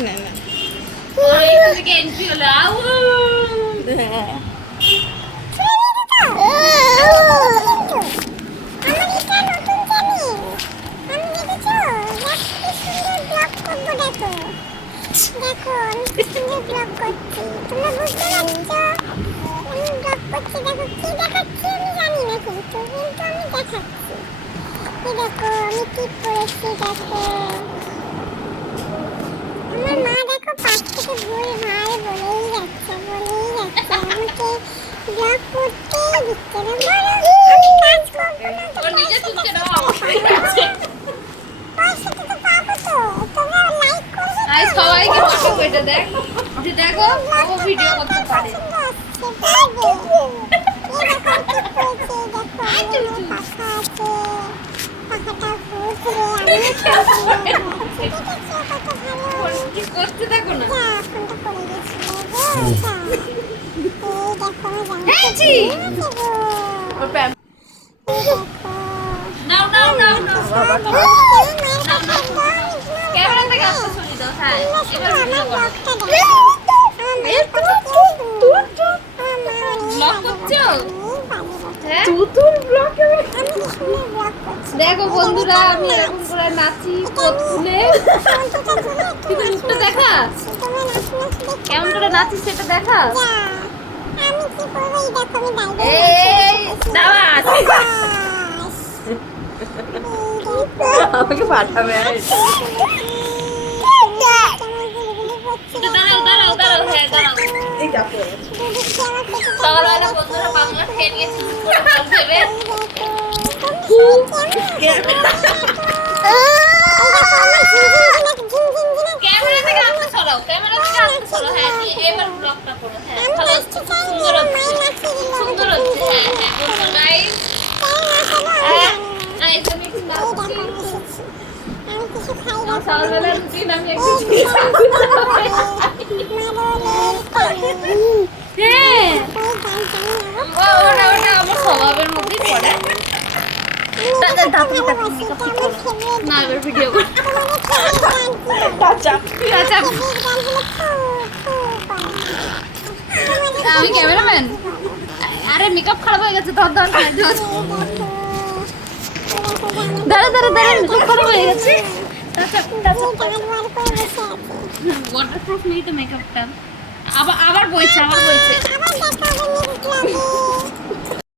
না না থেকে এন্ট্রি হলো আউ দেখো আমি কি সুন্দর ব্লগ করছি তোমরা বুঝতে পারছো আমি ব্লগ করছি দেখো কি দেখাচ্ছি আমি জানি না কিন্তু আমি দেখাচ্ছি এই দেখো আমি কি করেছি দেখো আমার মা দেখো পাশ থেকে ভুল ভাল বলেই যাচ্ছে আমাকে ব্লগ করতে দিচ্ছে না বলো আমি কাজ করবো না তোর নিজে তুলতে দাও পয়সা তো পাবো তো তোমরা লাইক করবে আই সবাইকে ফটো কেটে দেখ যে দেখো ও ভিডিও করতে পারে কি করতে দেখো না নাও নাও নাও নাও ক্যামেরা থেকে আসতে শুনি দাও হ্যাঁ এবার ভিডিও করো ব্লগ করছো হ্যাঁ দেখো বন্ধুরা আমি এরকম করে নাচি পথ খুলে কিন্তু মুখটা দেখা কেমন করে নাচিস সেটা দেখা এই দাওয়াত আমাকে পাঠাবে দাঁড়াও দাঁড়াও দাঁড়াও হ্যাঁ দাঁড়াও এই দেখো সকালবেলা বন্ধুরা বাংলা খেয়ে নিয়েছি বল ভেবে ক্যামেরা থেকে আসতে সরাও ক্যামেরা থেকে আসতে সরাও হ্যাঁ দিয়ে এবার ব্লগটা করো হ্যাঁ ভালো হচ্ছে সুন্দর হচ্ছে সুন্দর হচ্ছে হ্যাঁ হ্যাঁ বলছো গাইস গাইস আমি একটু নাচছি সকালবেলা রুটিন আমি একটু হ্যাঁ ওটা ওটা আমার স্বভাবের মধ্যেই পড়ে না এবার ভিডিও কর আমি ক্যামেরাম্যান আরে মেকআপ খারাপ হয়ে গেছে ধর ধর দাঁড়া দাঁড়া দাঁড়া মেকআপ খারাপ হয়ে গেছে ওয়াটারপ্রুফ নেই তো মেকআপটা আবার বইছে